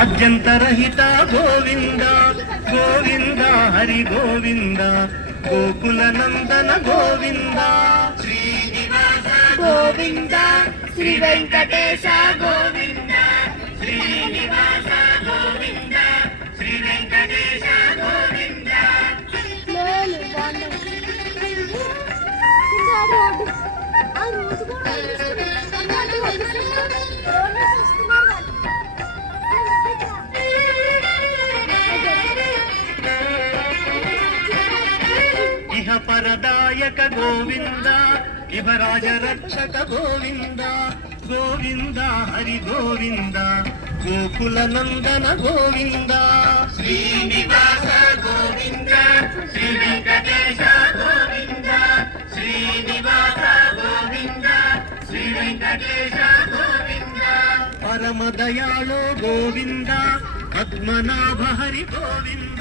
ఆద్యంతరహిత గోవింద గోవింద హరి గోవింద గోకుల నందన గోవింద శ్రీనివాస గోవింద శ్రీ వెంకటేశ గోవింద శ్రీనివాస గోవింద శ్రీ వెంకటేశ గోవింద. ఇహ పరదాయక గోవింద ఇహ రాజరక్షక గోవింద గోవింద హరి గోవింద గోకుల నందన గోవింద శ్రీనివాస గోవింద శ్రీ వెంకటేశ గోవింద శ్రీనివాస గోవింద శ్రీ వెంకటేశ గోవింద పరమ దయాళో గోవింద పద్మనాభ హరి గోవింద.